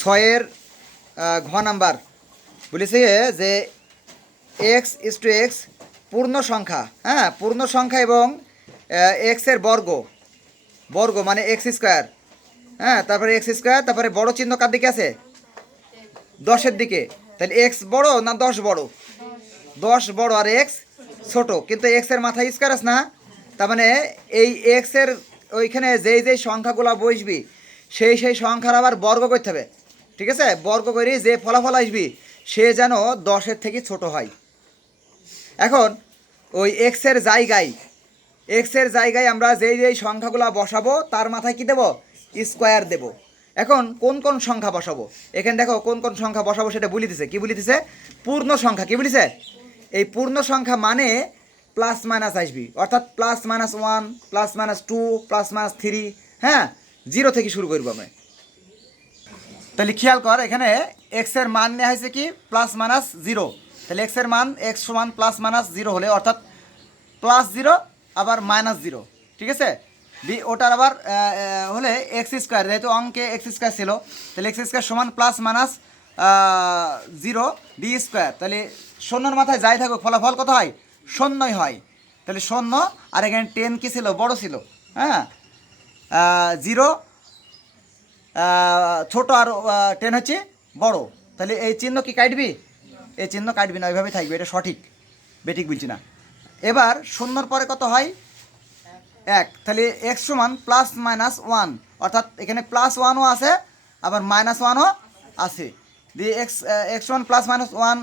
ছয়ের ঘ নাম্বার বলেছে যে এক্স ইস টু এক্স পূর্ণ সংখ্যা, হ্যাঁ পূর্ণ সংখ্যা এবং এক্সের বর্গ, বর্গ মানে এক্স স্কোয়ার, হ্যাঁ তারপরে এক্স স্কোয়ার, তারপরে বড় চিহ্ন কার দিকে আছে? 10-এর দিকে। তাহলে এক্স বড় না 10 বড়? 10 বড় আর এক্স ছোট, কিন্তু এক্সের মাথায় স্কোয়ার আছে না, তার মানে এই এক্সের ওইখানে যেই যেই সংখ্যাগুলো বসবি সেই সেই সংখ্যার আবার বর্গ করতে হবে, ঠিক আছে? বর্গ করে যে ফলাফল আসবি সে যেন 10-এর থেকে ছোট হয়। এখন ওই এক্সের জায়গায় আমরা যেই যেই সংখ্যাগুলো বসাবো তার মাথায় কি দেব? স্কোয়ার দেব। এখন কোন কোন সংখ্যা বসাবো এখানে দেখো, কোন কোন সংখ্যা বসাবো সেটা বলে দিছে। কি বলে দিছে? পূর্ণ সংখ্যা। কি বলেছে? এই পূর্ণ সংখ্যা মানে প্লাস মাইনাস আসবি, অর্থাৎ +-1 +-2 +-3, হ্যাঁ 0 থেকে শুরু করবো আমরা। তাহলে খেয়াল কর, এখানে এক্সের মান নেওয়া হয়েছে কি +-0। তাহলে এক্সের মান এক্স সমান +-0 হলে অর্থাৎ +0 আবার -0, ঠিক আছে? ওটার আবার হলে এক্স স্কোয়ার, যেহেতু অঙ্কে এক্স স্কোয়ার ছিল, তাহলে এক্স স্কোয়ার সমান +-0 ডি স্কোয়ার। তাহলে শূন্যর মাথায় যাই থাকুক ফলাফল কত হয়? শূন্যই হয়। তাহলে শূন্য, আর এখানে 10 কি ছিল? বড় ছিল, হ্যাঁ 0 ছোট, আর 10 হচ্ছে বড়। তাহলে এই চিহ্ন কি কাটবি? এই চিহ্ন কাটবি না, ওইভাবেই থাকবে, এটা সঠিক, বেঠিক বলছি না। এবার শূন্যর পরে কত হয়? 1। তাহলে এক্স সমান +-1, অর্থাৎ এখানে +1ও আছে আবার -1ও আছে। দিয়ে এক্স সমান +-1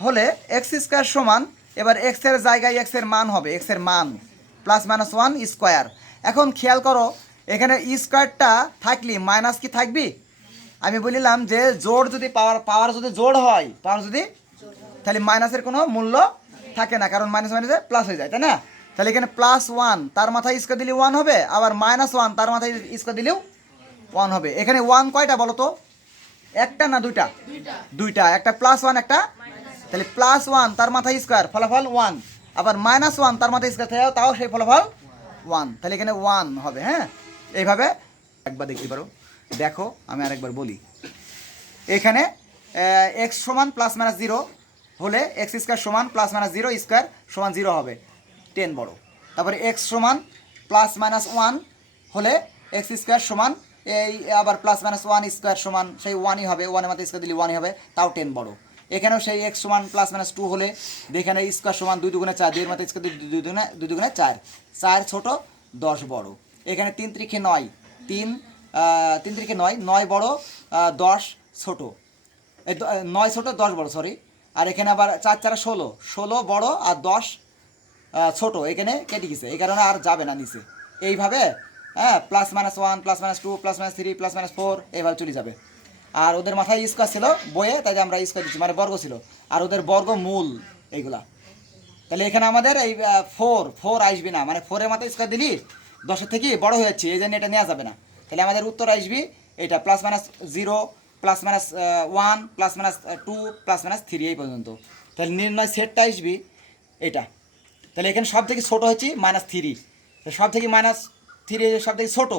হলে এক্স স্কোয়ার সমান, এবার এক্সের জায়গায় এক্সের মান হবে, এক্সের মান +-1 স্কোয়ার। এখন খেয়াল করো, এখানে স্কোয়ারটা থাকলে মাইনাস কি থাকবি? আমি বলিলাম যে জোড় যদি পাওয়ার যদি জোড় হয়, পাওয়ার যদি, তাহলে মাইনাসের কোনো মূল্য থাকে না, কারণ মাইনাস মাইনাসে প্লাস হয়ে যায়, তাই না? তাহলে এখানে +1 তার মাথায় স্কোয়ার দিলে 1 হবে, আবার -1 তার মাথায় স্কোয়ার দিলেও 1 হবে। এখানে 1 কয়টা বলো তো? একটা না দুইটা? দুইটা, একটা +1 একটা, তাহলে +1 তার মাথায় স্কোয়ার, ফলাফল 1, আবার -1 তার মাথায় স্কোয়ার, তাও সেই ফলাফল 1। তাহলে এখানে 1 হবে, হ্যাঁ এইভাবে একবার দেখতে পারো। দেখো আমি আরেকবার বলি, এখানে এক্স সমান +-0 হলে এক্স স্কোয়ার সমান +-0 স্কোয়ার সমান 0 হবে, 10 বড়। তারপরে এক্স সমান +-1 হলে এক্স স্কোয়ার সমান এই আবার +-1 স্কোয়ার সমান সেই 1ই হবে, 1-এর মাথায় স্কোয়ার দিলে 1ই হবে, তাও 10 বড়। এখানেও সেই এক্স সমান +-2 হলে এখানে স্কোয়ার সমান 2 দুগুণে 4, 2-এর মাথায় স্কোয়ার দিলে 2 দুগুণে 4, 4 ছোট 10 বড়। এখানে 3 × 9, 3 × 9, 9 বড় 10 ছোট, 9 ছোট 10 বড়, সরি। আর এখানে আবার 4 4 16, 16 বড় আর 10 ছোট, এখানে কেটে গেছে, এই কারণে আর যাবে না নিচে। এইভাবে হ্যাঁ +-1 +-2 +-3 +-4 এইভাবে চলে যাবে। আর ওদের মাথায় স্কোয়ার ছিল বইয়ে, তাই আমরা স্কোয়ার দিচ্ছি, মানে বর্গ ছিল, আর ওদের বর্গ মূল এইগুলা। তাহলে এখানে আমাদের এই 4 আসবি না, মানে 4-এর মাথায় স্কোয়ার দিলি 10-এর থেকে বড় হয়ে যাচ্ছে, এই জন্য এটা নেওয়া যাবে না। তাহলে আমাদের উত্তর আসবি এটা +-0 +-1 +-2 +-3 এই পর্যন্ত। তাহলে নির্ণয় সেটটা আসবি এটা। তাহলে এখানে সব থেকে ছোটো হচ্ছে -3, সব থেকে -3 সব থেকে ছোটো,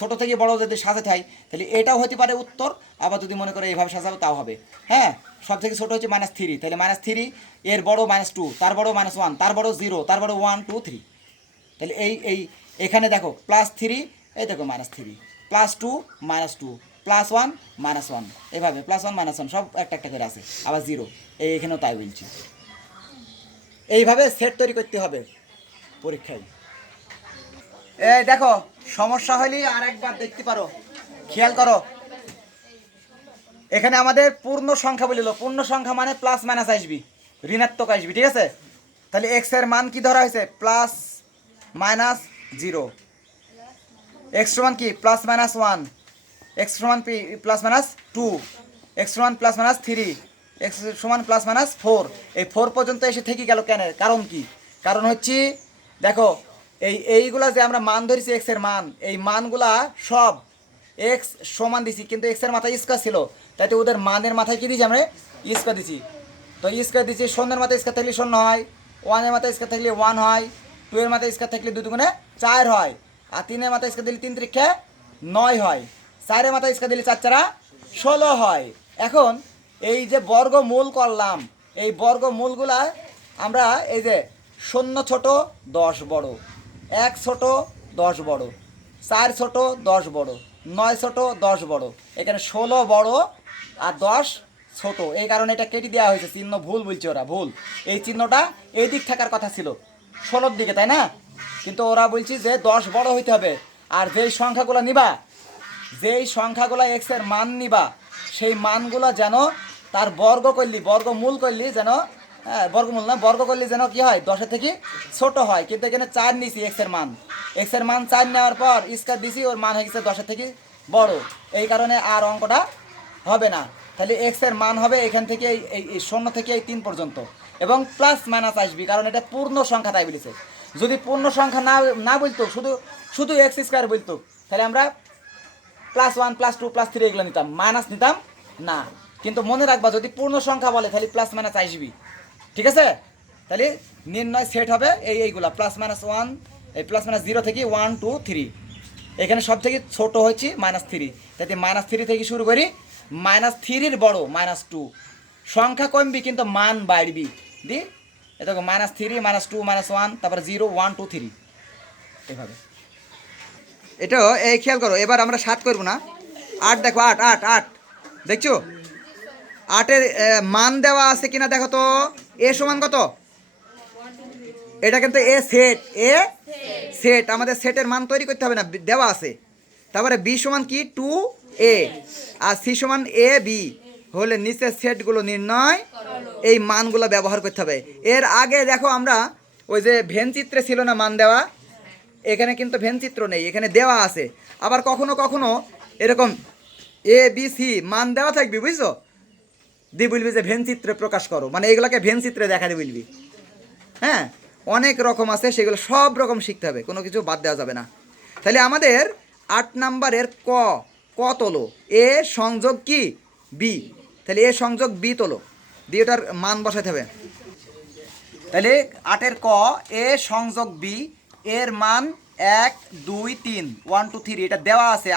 ছোটো থেকে বড় যদি সাজাতে হয় তাহলে এটাও হতে পারে উত্তর, আবার যদি মনে করে এইভাবে সাজাবো তাও হবে, হ্যাঁ। সব থেকে ছোটো হচ্ছে -3, তাহলে -3, এর বড় -2, তার বড় -1, তার বড় 0, তার বড় 1 2 3। তাহলে এই এখানে দেখো +3, এই দেখো -3, +2 -2, +1 -1, এইভাবে +1 -1 সব একটা একটা করে আছে, আবার 0, এইখানেও তাই বলছি। এইভাবে সেট তৈরি করতে হবে পরীক্ষায়। এই দেখো সমস্যা হলে আর একবার দেখতে পারো, খেয়াল করো। এখানে আমাদের পূর্ণ সংখ্যা বলিল, পূর্ণ সংখ্যা মানে প্লাস মাইনাস আসবি, ঋণাত্মক আসবি, ঠিক আছে? তাহলে এক্স এর মান কি ধরা হয়েছে? +-0। এক্স সমান কি +-1, এক্স সমান +-2, এক্স সমান +-3, এক্স সমান +-4। এই 4 পর্যন্ত এসে থেকে গেল কেন? কারণ কি? কারণ হচ্ছে দেখো এইগুলা যে আমরা মান ধরেছি এক্সের মান, এই মানগুলা সব এক্স সমান দিছি, কিন্তু এক্সের মাথায় স্কোয়ার ছিল, তাই তো ওদের মানের মাথায় কী দিয়েছি আমরা? স্কোয়ার দিছি। তো স্কোয়ার দিচ্ছি, শূন্যের মাথায় স্কোয়ার থাকলে 0 হয়, 1-এর মাথায় স্কোয়ার থাকলে 1 হয়, 2-এর মাথায় স্কোয়ার থাকলে 2 দুগুণে 4 হয়, আর 3-এর মাথায় স্কোয়ার দিলে 3 × 9 হয়, 4-এর মাথায় স্কোয়ার দিলে 4 4 16 হয়। এখন এই যে বর্গমূল করলাম, এই বর্গমূলগুলা আমরা এই যে 0 ছোট 10 বড়, 1 ছোট 10 বড়, 4 ছোট 10 বড়, 9 ছোট 10 বড়, এখানে 16 বড় আর 10 ছোট। এই কারণে এটা কেটে দেওয়া হয়েছে, চিহ্ন ভুল বলছে ওরা, ভুল। এই চিহ্নটা এই দিক থাকার কথা ছিল 16-র দিকে, তাই না? কিন্তু ওরা বলছি যে 10 বড় হইতে হবে। আর যেই সংখ্যাগুলো নিবা, যেই সংখ্যাগুলো এক্স এর মান নিবা, সেই মানগুলো যেন তার বর্গমূল করলি যেন, হ্যাঁ বর্গমূল না, বর্গ করলি যেন কি হয়, 10-এর থেকে ছোট হয়। কিন্তু এখানে 4 নিছি এক্স এর মান, 4 নেওয়ার পর স্কয়ার দিছি, ওর মান হয়ে গেছে 10-এর থেকে বড়। এই কারণে আর অঙ্কটা হবে না। তাহলে এক্স এর মান হবে এখান থেকে এই 0 থেকে এই 3 পর্যন্ত, এবং প্লাস মাইনাস আসবি, কারণ এটা পূর্ণ সংখ্যা তাই বলেছে। যদি পূর্ণ সংখ্যা না বলতো, শুধু এক্স স্কোয়ার বলতো, তাহলে আমরা +1 +2 +3 এগুলো নিতাম, মাইনাস নিতাম না। কিন্তু মনে রাখবা, যদি পূর্ণ সংখ্যা বলে তাহলে প্লাস মাইনাস আসবি, ঠিক আছে? তাহলে নির্ণয় সেট হবে এইগুলা +-1, এই +-0 থেকে 1 2 3। এখানে সব থেকে ছোট হচ্ছে -3, তাতে -3 থেকে শুরু করি, -3-র বড় -2। সংখ্যা কমবি কিন্তু মান বাড়বি, দি এটা -3 -2 -1, তারপরে 0 1 2 3, এভাবে। এটাও এই খেয়াল করো। এবার আমরা 7 করব না, 8 দেখো, 8 8 8 দেখছো? 8-এর মান দেওয়া আছে কিনা দেখো তো। এ সমান কত? এটা কিন্তু এ সেট, আমাদের সেটের মান তৈরি করতে হবে না, দেওয়া আছে। তারপরে বি সমান কি 2a, আর সি সমান এ বি হলে নিচের সেটগুলো নির্ণয়, এই মানগুলো ব্যবহার করতে হবে। এর আগে দেখো আমরা ওই যে ভেন চিত্রে ছিল না মান দেওয়া, এখানে কিন্তু ভেন চিত্র নেই, এখানে দেওয়া আছে। আবার কখনো কখনো এরকম এ বি সি মান দেওয়া থাকবে, বুঝছো? দিয়ে বলবি যে ভেন চিত্রে প্রকাশ করো, মানে এগুলোকে ভেন চিত্রে দেখাতে বলবি। হ্যাঁ, অনেক রকম আছে, সেগুলো সব রকম শিখতে হবে, কোনো কিছু বাদ দেওয়া যাবে না। তাহলে আমাদের 8 নাম্বারের ক তোলো, এ সংযোগ কি বি, তাহলে এ সংযোগ বি তোলো, দিয়ে ওটার মান বসাতে হবে। তাহলে 8-এর ক, এ সংযোগ বি, এর মান 1 2 3 1 2 3, এটা দেওয়া আছে,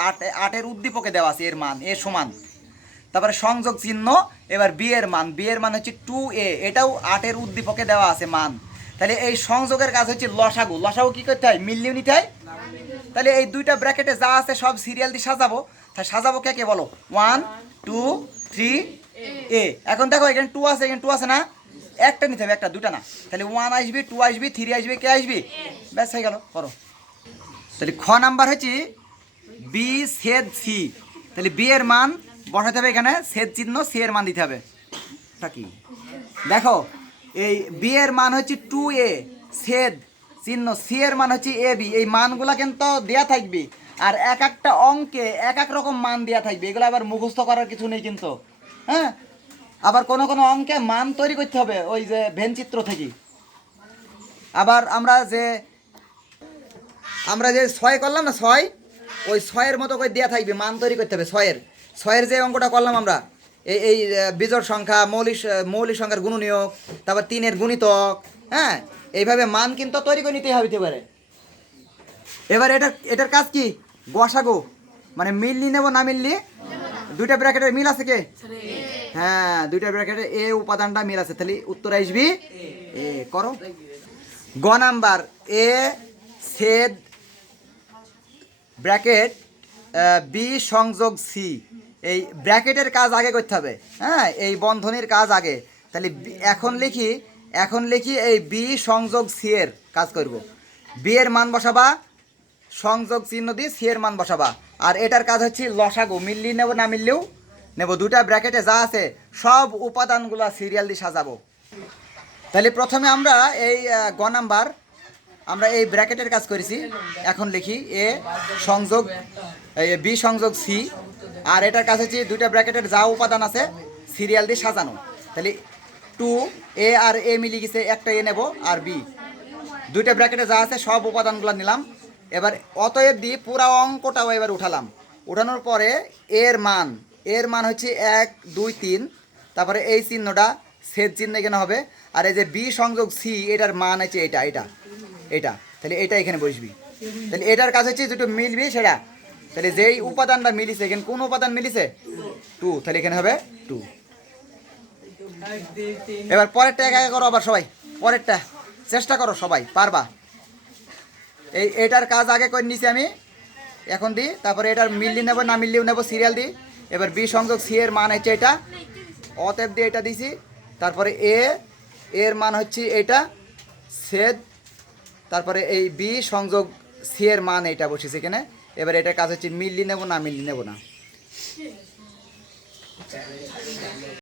8-এর উদ্দীপকে দেওয়া আছে এর মান এ সমান। তারপরে সংযোগ চিহ্ন, এবার বি এর মান হচ্ছে 2a, এটাও 8-এর উদ্দীপকে দেওয়া আছে মান। তাহলে এই সংযোগের কাজ হচ্ছে লসাগু কি করতে হয়, মিলিয়ে নিতে হয়। তাহলে এই দুইটা ব্র্যাকেটে যা আছে সব সিরিয়াল দিয়ে সাজাবো। তাহলে সাজাবো কে বলো, 1 2 3 a। এখন দেখো এখানে 2 আছে, এখানে 2 আছে না, একটা নিতে হবে, একটা, দুটা না। তাহলে 1 আসবি, 2 আসবি, 3 আসবি, কে আসবি, ব্যাস হয়ে গেল, করো। তাহলে খ নাম্বার হচ্ছে বি ছেদ সি, তাহলে বি এর মান বসাতে হবে এখানে, ছেদ চিহ্ন, সি এর মান দিতে হবে। কি দেখো, এই বি এর মান হচ্ছে 2a, ছেদ চিহ্ন, সি এর মান হচ্ছে এ বি। এই মানগুলা কিন্তু দেয়া থাকবে, আর এক একটা অঙ্কে এক এক রকম মান দেয়া থাকবে, এগুলো আবার মুখস্থ করার কিছু নেই কিন্তু। হ্যাঁ, আবার কোনো অঙ্কে মান তৈরি করতে হবে ওই যে ভেনচিত্র থেকে। আবার আমরা যে 6 করলাম না, 6, ওই 6-এর মতো করে দেওয়া থাকবে, মান তৈরি করতে হবে। 6-এর যে অঙ্কটা করলাম আমরা, এই বিজোড় সংখ্যা, মৌলিক সংখ্যার গুণনীয়ক, তারপর 3-এর গুণিতক, হ্যাঁ, এইভাবে মান কিন্তু তৈরি করে নিতেই হবে এবারে। এবার এটার কাজ কি, গসাগু, মানে মিললি নেব না মিললি, দুইটা ব্র্যাকেটের মিল আছে কে, হ্যাঁ, দুইটা ব্র্যাকেটের এ উপাদানটা মিল আছে, তাহলে উত্তর আসবি এ। করো। গ নাম্বার, এ ছেদ ব্র্যাকেট বি সংযোগ সি, এই ব্র্যাকেটের কাজ আগে করতে হবে, হ্যাঁ, এই বন্ধনীর কাজ আগে। তাহলে এখন লিখি এই বি সংযোগ সি এর কাজ করব। বি এর মান বসাবা, সংযোগ চিহ্ন দিয়ে সি এর মান বসাবা, আর এটার কাজ হচ্ছে লসাগু, মিললি নেব না মিললেও নেব, দুটা ব্র্যাকেটে যা আছে সব উপাদানগুলো সিরিয়াল দিয়ে সাজাবো। তাহলে প্রথমে আমরা এই গ নাম্বার আমরা এই ব্র্যাকেটের কাজ করেছি। এখন লিখি এ সংযোগ বি সংযোগ সি, আর এটার কাছে হচ্ছে দুইটা ব্র্যাকেটের যা উপাদান আছে সিরিয়াল দিয়ে সাজানো। তাহলে 2a আর এ মিলে গেছে, একটা এ নেব, আর বি, দুইটা ব্র্যাকেটে যা আছে সব উপাদানগুলো নিলাম। এবার অতএব দিয়ে পুরা অঙ্কটাও এবার উঠালাম। উঠানোর পরে এর মান হচ্ছে 1 2 3, তারপরে এই চিহ্নটা ছেদ চিহ্ন এখানে হবে, আর এই যে বি সংযোগ সি, এটার মান হচ্ছে এটা, তাহলে এটা এখানে বসবি। তাহলে এটার কাছে হচ্ছে যেটা মিলবি সেটা তাহলে যেই উপাদানটা মিলিছে এখানে কোন উপাদান মিলিছে 2, তাহলে এখানে হবে 2। এবার পরেরটা একা একা করো আবার সবাই, পরেরটা চেষ্টা করো সবাই, পারবা। এটার কাজ আগে করে নিছি আমি, এখন দিই, তারপরে এটার মিললি নেবো না মিললিও নেবো, সিরিয়াল দিই। এবার বি সংযোগ সি এর মান হচ্ছে এটা, অতএব দিয়ে এটা দিছি। তারপরে এর মান হচ্ছে এটা, ছেদ, তারপরে এই বি সংযোগ সি এর মান এটা বসেছে এখানে। এবার এটার কাজ হচ্ছে মিললি নেবো না মিললি নেবো না।